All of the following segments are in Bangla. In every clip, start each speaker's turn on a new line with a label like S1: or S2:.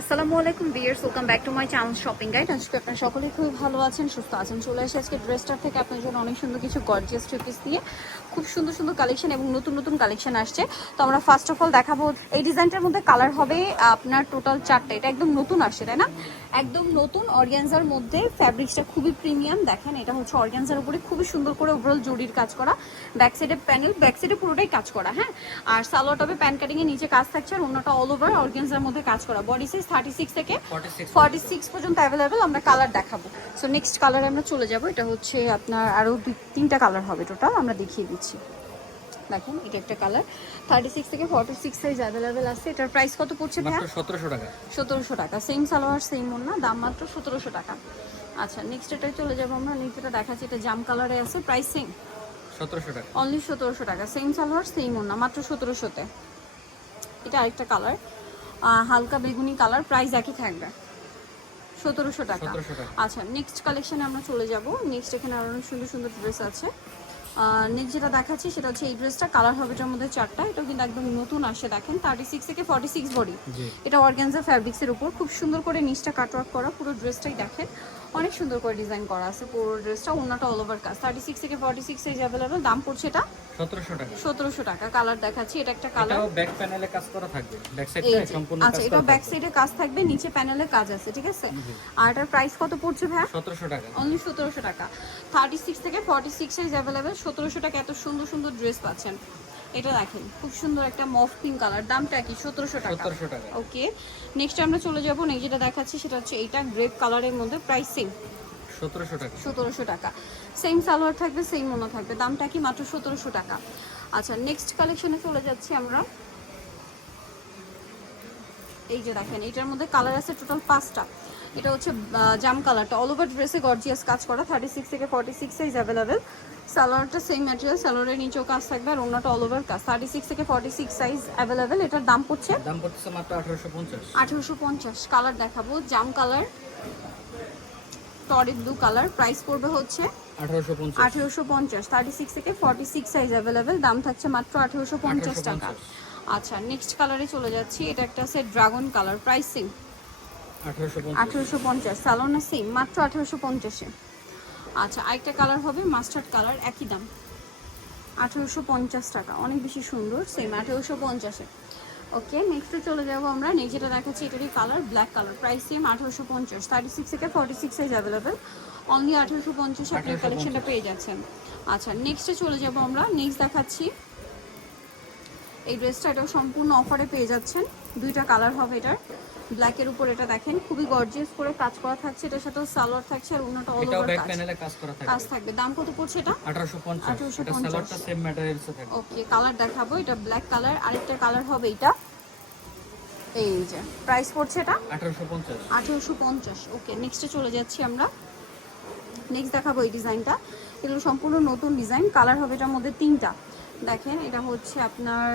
S1: আসসালামু আলাইকুম viewers welcome back to my channel shopping guide আজকে আপনারা সকলেই খুবই ভালো আছেন, সুস্থ আছেন। চলে এসে আজকে ড্রেসটার থেকে। আপনার জন্য অনেক সুন্দর কিছু গর্জিয়াস থ্রি দিয়ে। খুব সুন্দর সুন্দর কালেকশন এবং নতুন নতুন কালেকশন আসছে। তো আমরা ফার্স্ট অফ অল দেখাবো এই ডিজাইনটার মধ্যে কালার হবে আপনার টোটাল চারটে। এটা একদম নতুন আসছে তাই না? একদম নতুন অর্গ্যানজার মধ্যে ফ্যাব্রিক্সটা খুবই প্রিমিয়াম দেখেন এটা হচ্ছে অর্গ্যানজার উপরে খুবই সুন্দর করে ওভারঅল জরির কাজ করা। ব্যাক সাইডে প্যানেল ব্যাক সাইডে পুরোটাই কাজ করা হ্যাঁ? আর সালোয়ার টপে প্যান কাটিং এর নিচে কাজ থাকছে আর অন্যটা অল ওভার অর্গ্যানজার মধ্যে কাজ করা। বডি সাইজ থার্টি সিক্স থেকে
S2: 46
S1: ফর্টি সিক্স পর্যন্ত অ্যাভেলেবেল আমরা কালার দেখাবো। সো নেক্সট কালারে আমরা চলে যাব। এটা হচ্ছে আপনার আরও দুই তিনটা কালার হবে টোটাল আমরা দেখিয়ে দিচ্ছি। দেখুন এটা একটা কালার থার্টি সিক্স থেকে ফর্টি সিক্স সাইজ অ্যাভেলেবেল আছে। এটার প্রাইস কত পড়ছে
S2: 1700 টাকা।
S1: সতেরোশো টাকা। সেম সালোয়ার সেম ওড়না দাম মাত্র সতেরোশো টাকা। আচ্ছা নেক্সট এটাই চলে যাব আমরা। নিচেটা দেখাচ্ছি এটা জাম কালারে আছে। প্রাইস সেম
S2: 1700 টাকা।
S1: অনলি সতেরোশো টাকা। সেম সালোয়ার সেম ওড়না মাত্র সতেরোশোতে। এটা আরেকটা কালার হালকা বেগুনি কালার প্রাইস একই থাকবে। সতেরোশো টাকা। আচ্ছা নেক্সট কালেকশনে আমরা চলে যাব। নেক্সট এখানে আরও অনেক সুন্দর সুন্দর ড্রেস আছে। নেক্সট যেটা দেখাচ্ছি সেটা হচ্ছে এই ড্রেসটা কালার হবে এটার মধ্যে চারটা। এটাও কিন্তু একদম নতুন আসে দেখেন থার্টি সিক্স থেকে ফর্টি সিক্স বডি এটা অর্গ্যানজা ফ্যাব্রিক্সের উপর। খুব সুন্দর করে নিচটা কাটওয়ার্ক করা পুরো ড্রেসটাই দেখেন। অনেক সুন্দর করে ডিজাইন করা আছে পুরো ড্রেসটা অন্যটা অল ওভার কাজ। থার্টি সিক্স থেকে ফর্টি সিক্স সাইজ অ্যাভেলেবেল দাম পড়ছে এটা সতেরোশো টাকা। কালার দেখাচ্ছি এটা একটা কালার
S2: এটাও ব্যাক প্যানেলে কাজ করা থাকবে। ব্যাক
S1: এই
S2: সম্পূর্ণ
S1: আচ্ছা এটা ব্যাক সাইডে কাজ থাকবে নিচে প্যানেলে কাজ আছে ঠিক আছে? আর এটার প্রাইস কত পড়ছে ভাই
S2: 1700 টাকা।
S1: অনলি থেকে সাইজ টাকা এত সুন্দর সুন্দর ড্রেস পাচ্ছেন। এটা দেখেন খুব সুন্দর একটা মফ পিঙ্ক কালার দামটা কি? সতেরোশো টাকা।
S2: 1700 টাকা।
S1: ওকে নেক্সট আমরা চলে যাব। নেক্সট যেটা দেখাচ্ছি সেটা হচ্ছে এটা গ্রেপ কালারের মধ্যে প্রাইস সেম
S2: 1700 টাকা।
S1: সতেরোশো টাকা। সেম সালোয়ার থাকবে সেম মনে থাকবে। দামটা কি? মাত্র সতেরোশো টাকা। আচ্ছা নেক্সট কালেকশনে চলে যাচ্ছি আমরা। এই যে দেখেন এটার মধ্যে কালার আছে টোটাল পাঁচটা। এটা হচ্ছে জাম কালারটা। অল ওভার ড্রেসে গর্জিয়াস কাজ করা থার্টি সিক্স থেকে ফর্টি সিক্স সাইজ অ্যাভেলেবেল সালোয়ারটা সেম ম্যাটেরিয়াল সালোয়ারের নিচেও কাজ থাকবে আর অন্যটা অল ওভার কাজ। থার্টি সিক্স থেকে ফর্টি সিক্স সাইজ অ্যাভেলেবেল এটার দাম পড়ছে?
S2: দাম পড়তেছে মাত্র 1850
S1: আঠেরোশো পঞ্চাশ কালার দেখাবো। জাম কালার টরি ব্লু কালার প্রাইস পড়বে হচ্ছে
S2: 1850
S1: আঠেরোশো পঞ্চাশ থার্টি সিক্স থেকে ফর্টি সিক্স সাইজ অ্যাভেলেবেল দাম থাকছে মাত্র আঠেরোশো পঞ্চাশ টাকা। আচ্ছা নেক্সট কালারে চলে যাচ্ছি। এটা একটা আছে ড্রাগন কালার প্রাইস সেম
S2: 1850
S1: আঠেরোশো পঞ্চাশ। সালোনা সেম মাত্র আঠেরোশো পঞ্চাশে। আচ্ছা আরেকটা কালার হবে মাস্টার্ড কালার একই দাম। আঠেরোশো পঞ্চাশ টাকা অনেক বেশি সুন্দর সেম আঠেরোশো পঞ্চাশে। ওকে নেক্সটে চলে যাব আমরা নেক্সট যেটা দেখাচ্ছি এটারই colour black colour price same আঠেরোশো পঞ্চাশ। থার্টি সিক্স থেকে forty six size available only আঠেরোশো পঞ্চাশ। আপনি কালেকশনটা পেয়ে যাচ্ছেন। আচ্ছা নেক্সটে চলে যাব আমরা নেক্সট দেখাচ্ছি। এই ড্রেসটা এটাও সম্পূর্ণ অফারে পেয়ে যাচ্ছেন দুইটা কালার হবে এটার। ব্ল্যাকের উপর এটা দেখেন খুবই গর্জিয়াস করে কাজ করা থাকছে। এটার সাথেও সালোয়ার থাকছে আর অন্যটা অল ওভার
S2: ব্যাক
S1: কাজ।
S2: প্যানেলে কাজ করা থাকবে।
S1: কাজ থাকবে। দাম কত পড়ছে এটা?
S2: 1850 এটা
S1: 1850
S2: সালোয়ারটা সেম ম্যাটেরিয়ালসে থাকবে।
S1: ওকে কালার দেখাবো। এটা ব্ল্যাক কালার আরেকটা কালার হবে এটা। এই যে প্রাইস পড়ছে এটা?
S2: 1850
S1: আঠেরোশো পঞ্চাশ। ওকে নেক্সটে চলে যাচ্ছি আমরা। নেক্সট দেখাবো এই ডিজাইনটা এগুলো সম্পূর্ণ নতুন ডিজাইন কালার হবে এটার মধ্যে তিনটা। দেখেন এটা হচ্ছে আপনার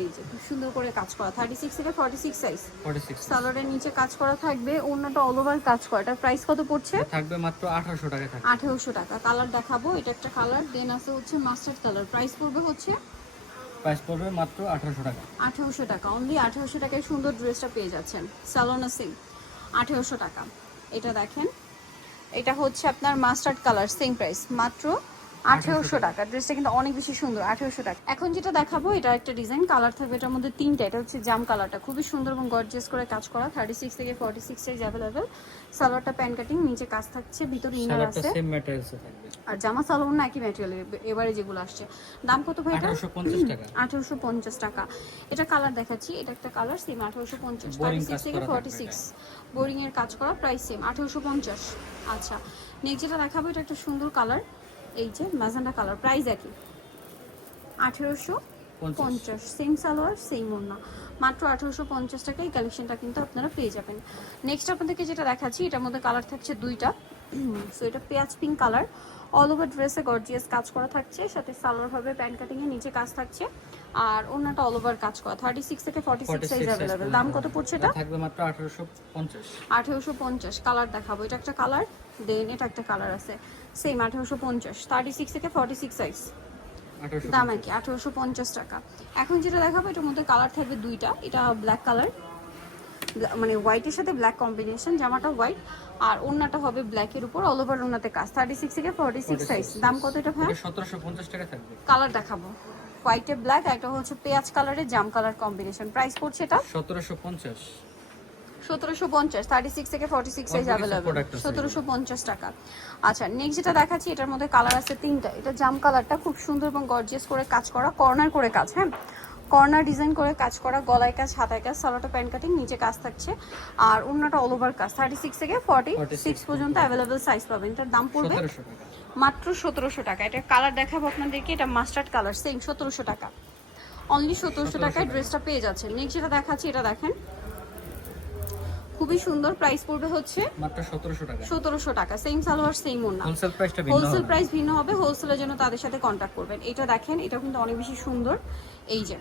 S1: এই যে খুব সুন্দর করে কাজ করা থার্টি সিক্স থেকে ফর্টি সিক্স সাইজ
S2: 46
S1: সালোয়ারের নিচে কাজ করা থাকবে অন্যটা অল ওভার কাজ করা। এটার প্রাইস কত পড়ছে?
S2: থাকবে মাত্র 1800 টাকা
S1: আঠেরোশো টাকা। কালার দেখাবো এটা একটা কালার দেন আছে হচ্ছে মাস্টার্ড কালার প্রাইস পড়বে হচ্ছে?
S2: প্রাইস পড়বে মাত্র 1800 টাকা।
S1: আঠেরোশো টাকা। অনলি আঠেরোশো টাকায় সুন্দর ড্রেসটা পেয়ে যাচ্ছেন। স্যালোনা সিং আঠেরোশো টাকা। এটা দেখেন এটা হচ্ছে আপনার মাস্টার্ড কালার সেম প্রাইস মাত্র আঠেরোশো টাকা। ড্রেসটা কিন্তু অনেক বেশি সুন্দর আঠেরোশো টাকা। এখন যেটা দেখাবো এটা একটা ডিজাইন কালার থাকবে এটার মধ্যে তিনটা এটা হচ্ছে জাম কালারটা খুবই সুন্দর এবং গর্জিয়াস করে কাজ করা থার্টি সিক্স থেকে ফর্টি সিক্স সাইজ অ্যাভেলেবেল সালোয়ারটা প্যান কাটিং নিচে কাজ থাকছে ভিতরে ইনার আছে। আর জামা সালোয়ার না একই ম্যাটেরিয়াল এবারে যেগুলো আসছে। দাম কত ভাই এটা?
S2: 1850 টাকা।
S1: আঠারোশো পঞ্চাশ টাকা। এটা কালার দেখাচ্ছি এটা একটা কালার সেম আঠারোশো পঞ্চাশ থার্টি সিক্স থেকে ফর্টি সিক্স বোরিং এর কাজ করা প্রাইস সেম আঠারোশো পঞ্চাশ। আচ্ছা নেক্সট যেটা দেখাবো এটা একটা সুন্দর কালার এই যে ম্যাজেন্ডা কালার প্রাইস একই। আঠেরোশো পঞ্চাশ। সেম সালোয়ার সেম ওড়না। মাত্র আঠেরোশো পঞ্চাশ টাকা এই কালেকশনটা কিন্তু আপনারা পেয়ে যাবেন। নেক্সট আপনাদেরকে যেটা দেখাচ্ছি এটার মধ্যে কালার থাকছে দুইটা। সো এটা পেঁয়াজ পিঙ্ক কালার অল ওভার ড্রেসে গর্জিয়াস কাজ করা থাকছে সাথে সালোয়ার হবে প্যান্ট কাটিংয়ে নিচে কাজ থাকছে। আর ওনাটা অল ওভার কাজ করা। থার্টি সিক্স থেকে ফর্টি সিক্স
S2: 46
S1: সাইজ অ্যাভেলেবেল দাম কত পড়ছে এটা?
S2: থাকবে মাত্র 1850
S1: আঠেরোশো পঞ্চাশ। কালার দেখাবো। এটা একটা কালার দেন এটা একটা কালার আছে। সেম আঠেরোশো পঞ্চাশ। থার্টি সিক্স থেকে ফর্টি সিক্স সাইজ দাম কি আঠেরোশো পঞ্চাশ টাকা। এখন যেটা দেখাবো এটার মধ্যে কালার থাকবে দুইটা। এটা ব্ল্যাক কালার মানে হোয়াইটের সাথে ব্ল্যাক কম্বিনেশন জামাটা হোয়াইট আর ওড়নাটা হবে ব্ল্যাকের উপর অল ওভার ওড়নাতে কাজ। থার্টি সিক্স থেকে ফর্টি সিক্স সাইজ দাম কত এটা ভাই
S2: সতেরোশো পঞ্চাশ টাকা থাকবে।
S1: কালার দেখাবো। হোয়াইটে ব্ল্যাক একটা হচ্ছে পেঁয়াজ কালারের জাম কালার কম্বিনেশন। প্রাইস পড়ছে এটা?
S2: সতেরোশো পঞ্চাশ।
S1: সতেরোশো পঞ্চাশ থার্টি সিক্স থেকে সাইজ টাকা। আচ্ছা নেক্সট যেটা দেখাচ্ছি এটার মধ্যে কালার আছে তিনটা। এটা জাম কালারটা খুব সুন্দর এবং গর্জিয়াস করে কাজ করা কর্নার করে কাজ হ্যাঁ? কর্নার ডিজাইন করে কাজ করা গলায় কাজ হাতায় কাজ সালোটা প্যান্ট কাটিং নিচে কাজ থাকছে। আর অন্যটা অল ওভার কাজ থার্টি সিক্স থেকে ফর্টি সিক্স পর্যন্ত অ্যাভেলেবেল সাইজ পাবেন। এটার দাম পড়বে মাত্র সতেরোশো টাকা। এটা কালার দেখাবো আপনাদেরকে এটা মাস্টার্ড কালার সেম সতেরোশো টাকা। অনলি সতেরোশো টাকায় ড্রেসটা পেয়ে যাচ্ছেন। নেক্সট যেটা দেখাচ্ছি এটা দেখেন। খুবই সুন্দর প্রাইস পড়বে হচ্ছে
S2: মাত্র সতেরোশো টাকা।
S1: সেম সালোয়ার সেম ওনা
S2: হোলসেল প্রাইসটা ভিন্ন
S1: হোলসেল প্রাইস ভিন্ন হবে। হোলসেলের জন্য তাদের সাথে কন্ট্যাক্ট করবেন। এটা দেখেন এটা কিন্তু অনেক বেশি সুন্দর। এই যে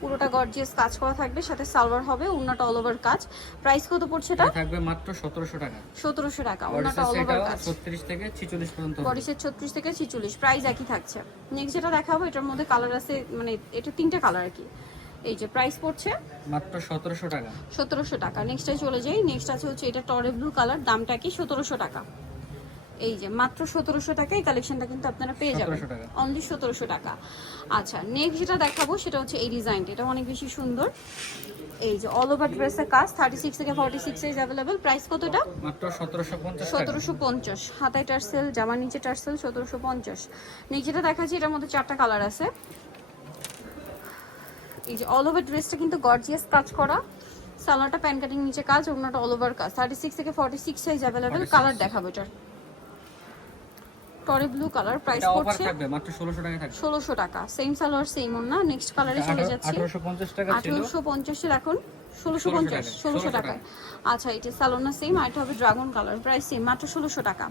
S1: পুরোটা গর্জিয়াস কাজ করা থাকবে সাথে সালোয়ার হবে ওনাটা অল ওভার কাজ। প্রাইস কত পড়ছে এটা?
S2: থাকবে মাত্র সতেরোশো টাকা।
S1: সতেরোশো টাকা
S2: বডি
S1: ওনাটা অল ওভার কাজ।
S2: ছত্রিশ থেকে ছিচল্লিশ পর্যন্ত হবে।
S1: বডিসের ছত্রিশ থেকে ছিচল্লিশ প্রাইস একই থাকছে। নেক্সট যেটা দেখাবো এটার মধ্যে কালার আছে মানে এটা তিনটে কালার আর কি। এই যে প্রাইস পড়ছে।
S2: মাত্র সতেরোশো টাকা।
S1: সতেরোশো টাকা। নেক্সটে চলে যাই। নেক্সট আছে হচ্ছে এটা টরে ব্লু কালার দামটা কি? সতেরোশো টাকা। এই যে মাত্র সতেরোশো টাকা এই কালেকশনটা কিন্তু আপনারা পেয়ে যাবেন। অনলি সতেরোশো টাকা। আচ্ছা নেক্সট যেটা দেখাবো সেটা হচ্ছে এই ডিজাইনটা এটা অনেক বেশি সুন্দর। এই যে অল ওভার ড্রেসের কাজ থার্টি সিক্স থেকে forty six size available price কতটা
S2: মাত্র সতেরোশো পঞ্চাশ
S1: হাতায় টার্সেল জামার নিচে টার্সেল সতেরোশো পঞ্চাশ। নিচেটা দেখাচ্ছি এটার মধ্যে চারটা কালার আছে। এই যে অল ওভার ড্রেসটা কিন্তু গর্জিয়াস কাজ করা। সালোয়ারটা প্যান কাটিং নিচে কাজ অন্যটা অল ওভার কাজ। থার্টি সিক্স থেকে forty six size available colour দেখাবো এটার। টরে ব্লু কালার প্রাইস পড়ছে
S2: থাকবে মাত্র ষোলোশো টাকা থাকবে।
S1: ষোলোশো টাকা। সেম সালোয়ার সেম না নেক্সট কালারে চলে যাচ্ছি।
S2: আঠারোশো পঞ্চাশ টাকা ছিল।
S1: আঠারোশো পঞ্চাশের এখন ষোলোশো
S2: 1600
S1: পঞ্চাশ ষোলোশো টাকায়। আচ্ছা এটা সালোনা সেম আর এটা হবে ড্রাগন কালার প্রাইস সেম মাত্র ষোলোশো টাকা।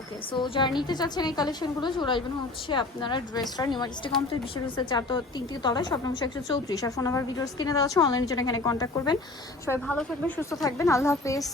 S1: ওকে সো যারা নিতে চাচ্ছেন এই কালেকশনগুলো চলে আসবেন হচ্ছে আপনারা ড্রেসটা নিউমার্কিস্টি কমপ্লিট বিশ্ববিদ্যালয়ের চার তো তিনটি তলায় সব নম্বর একশো চৌত্রিশ। আর ফোন নাম্বার ভিডিওস কিনে দেওয়া আছে অনলাইনের জন্য এখানে কন্ট্যাক্ট করবেন। সবাই ভালো থাকবেন সুস্থ থাকবেন আল্লাহ হাফেজ।